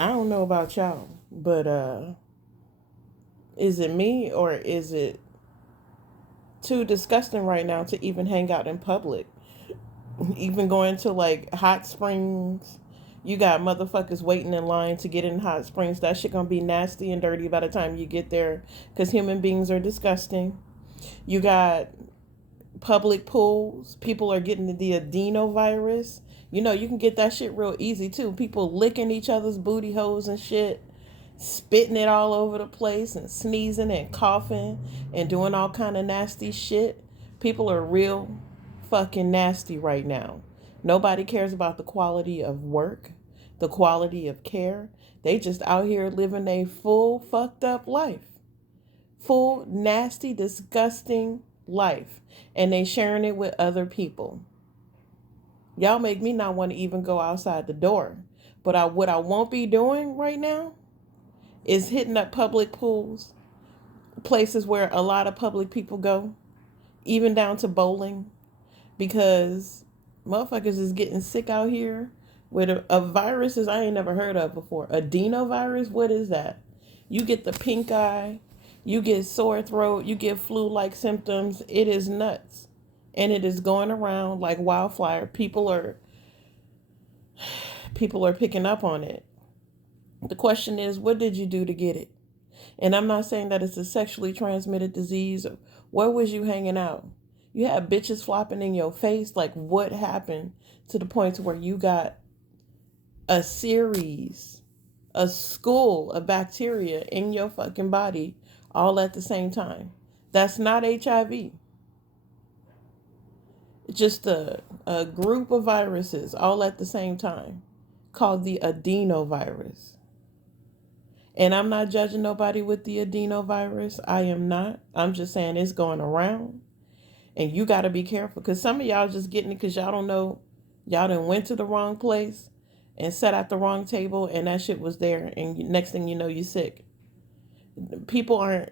I don't know about y'all, but is it me or is it too disgusting right now to even hang out in public? Even going to like hot springs. You got motherfuckers waiting in line to get in hot springs. That shit gonna be nasty and dirty by the time you get there because human beings are disgusting. You got public pools. People are getting the adenovirus. You know, you can get that shit real easy too. People licking each other's booty holes and shit, spitting it all over the place and sneezing and coughing and doing all kind of nasty shit. People are real fucking nasty right now. Nobody cares about the quality of work, the quality of care. They just out here living a full fucked up life. Full nasty, disgusting life. And they sharing it with other people. Y'all make me not want to even go outside the door. But what I won't be doing right now is hitting up public pools, places where a lot of public people go, even down to bowling, because motherfuckers is getting sick out here with a viruses I ain't never heard of before. Adenovirus, what is that? You get the pink eye, you get sore throat, you get flu-like symptoms. It is nuts. And it is going around like wildfire. People are picking up on it. The question is, what did you do to get it? And I'm not saying that it's a sexually transmitted disease. Where was you hanging out? You had bitches flopping in your face. Like, what happened to the point to where you got a series, a school of bacteria in your fucking body all at the same time? That's not HIV. It's just a group of viruses all at the same time called the adenovirus. And I'm not judging nobody with the adenovirus. I am not. I'm just saying it's going around. And you got to be careful. Because some of y'all just getting it because y'all don't know. Y'all done went to the wrong place and sat at the wrong table. And that shit was there. And next thing you know, you're sick. People aren't.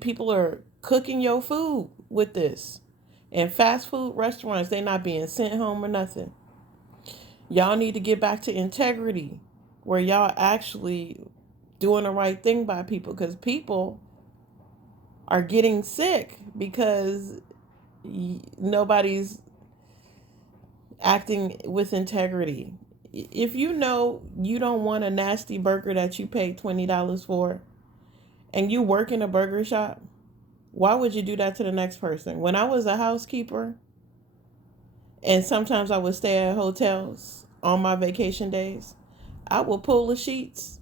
People are cooking your food with this. And fast food restaurants, they not being sent home or nothing. Y'all need to get back to integrity. Where y'all actually doing the right thing by people, because people are getting sick because nobody's acting with integrity. If you know you don't want a nasty burger that you paid $20 for and you work in a burger shop, why would you do that to the next person? When I was a housekeeper and sometimes I would stay at hotels on my vacation days, I would pull the sheets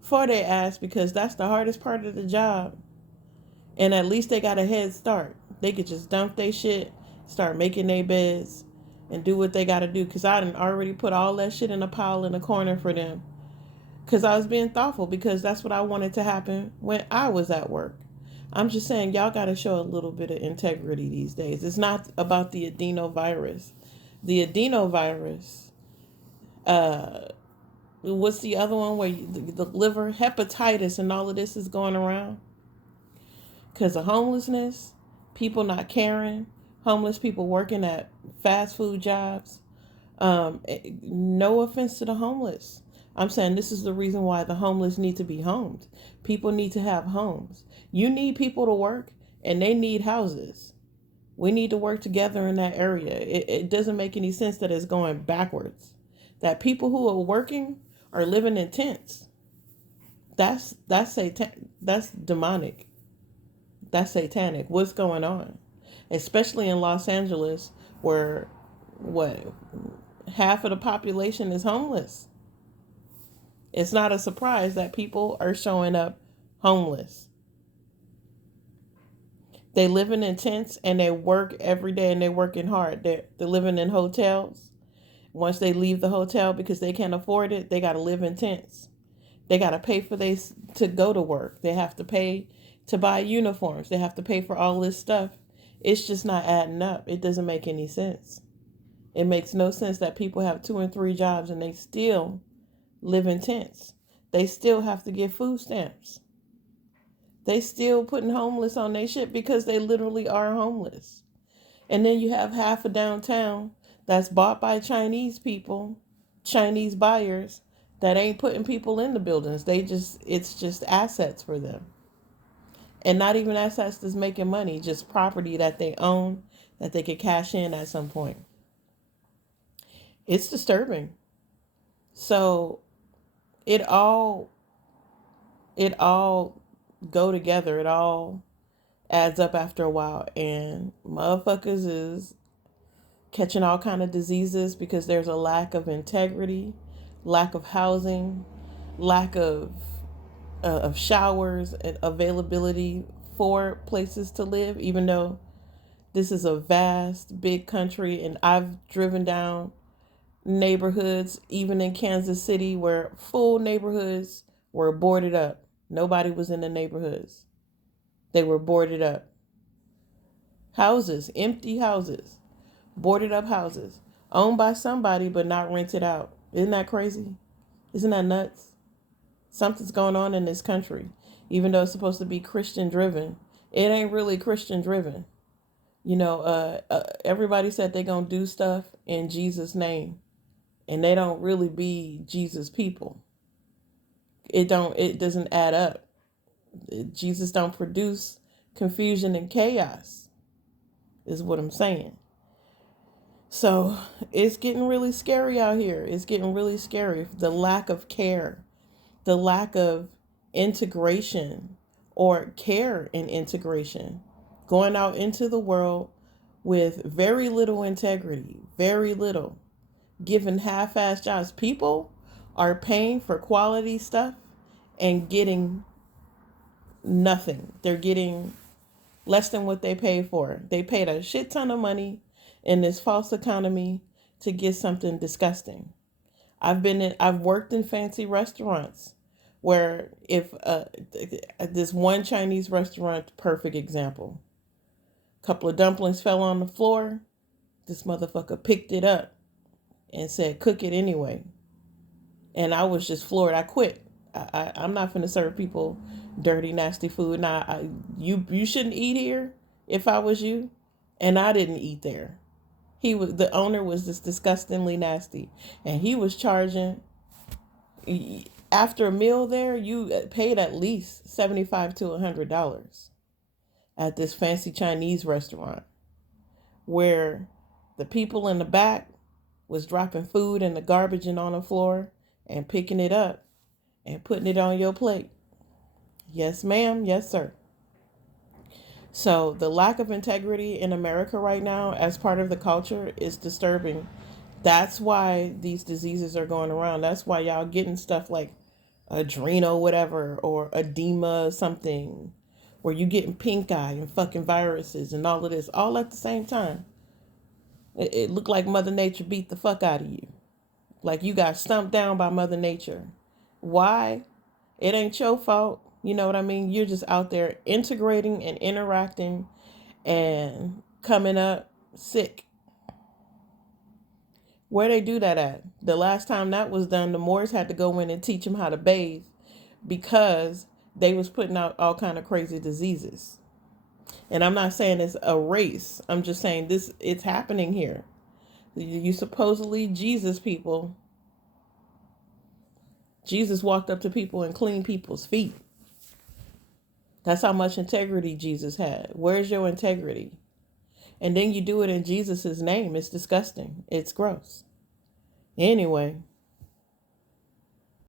for their ass because that's the hardest part of the job. And at least they got a head start. They could just dump their shit, start making their beds, and do what they got to do. Because I done already put all that shit in a pile in a corner for them. Because I was being thoughtful, because that's what I wanted to happen when I was at work. I'm just saying, y'all got to show a little bit of integrity these days. It's not about the adenovirus. The adenovirus, what's the other one where the liver, hepatitis, and all of this is going around? Because of homelessness, people not caring, homeless people working at fast food jobs. No offense to the homeless. I'm saying this is the reason why the homeless need to be homed. People need to have homes. You need people to work and they need houses. We need to work together in that area. It doesn't make any sense that it's going backwards. That people who are working are living in tents. That's demonic. That's satanic. What's going on? Especially in Los Angeles, where what half of the population is homeless. It's not a surprise that people are showing up homeless. They living in tents and they work every day and they're working hard. They're living in hotels. Once they leave the hotel because they can't afford it, they got to live in tents. They got to pay for to go to work. They have to pay to buy uniforms. They have to pay for all this stuff. It's just not adding up. It doesn't make any sense. It makes no sense that people have 2 and 3 jobs and they still live in tents. They still have to get food stamps. They still putting homeless on their shit because they literally are homeless. And then you have half of downtown that's bought by Chinese people, Chinese buyers, that ain't putting people in the buildings. It's just assets for them. And not even assets that's making money, just property that they own that they could cash in at some point. It's disturbing. So it all it all go together. It all adds up after a while, and motherfuckers is catching all kind of diseases because there's a lack of integrity, lack of housing, lack of showers and availability for places to live. Even though this is a vast, big country, and I've driven down neighborhoods, even in Kansas City, where full neighborhoods were boarded up. Nobody was in the neighborhoods. They were boarded up. Houses, empty houses, boarded up houses, owned by somebody but not rented out. Isn't that crazy? Isn't that nuts? Something's going on in this country. Even though it's supposed to be Christian driven, it ain't really Christian driven. Everybody said they're going to do stuff in Jesus' name, and they don't really be Jesus people. It doesn't add up. Jesus don't produce confusion and chaos, is what I'm saying. So it's getting really scary out here. It's getting really scary. The lack of care, the lack of integration or care and integration, going out into the world with very little integrity, very little, giving half-ass jobs. People are paying for quality stuff and getting nothing. They're getting less than what they paid for. They paid a shit ton of money in this false economy to get something disgusting. I've worked in fancy restaurants where if this one Chinese restaurant, perfect example, a couple of dumplings fell on the floor, this motherfucker picked it up and said, cook it anyway. And I was just floored. I quit. I'm not going to serve people dirty, nasty food. Now, you shouldn't eat here if I was you. And I didn't eat there. The owner was just disgustingly nasty. And he was charging, after a meal there, you paid at least $75 to $100 at this fancy Chinese restaurant where the people in the back was dropping food in the garbage and on the floor and picking it up and putting it on your plate. Yes, ma'am. Yes, sir. So the lack of integrity in America right now as part of the culture is disturbing. That's why these diseases are going around. That's why y'all getting stuff like adrenal whatever or edema something, where you getting pink eye and fucking viruses and all of this all at the same time. It looked like Mother Nature beat the fuck out of you. Like you got stumped down by Mother Nature. Why? It ain't your fault. You know what I mean? You're just out there integrating and interacting and coming up sick. Where they do that at? The last time that was done, the Moors had to go in and teach them how to bathe because they was putting out all kind of crazy diseases. And I'm not saying it's a race. I'm just saying it's happening here. You supposedly Jesus people. Jesus walked up to people and cleaned people's feet. That's how much integrity Jesus had. Where's your integrity? And then you do it in Jesus' name. It's disgusting. It's gross. Anyway,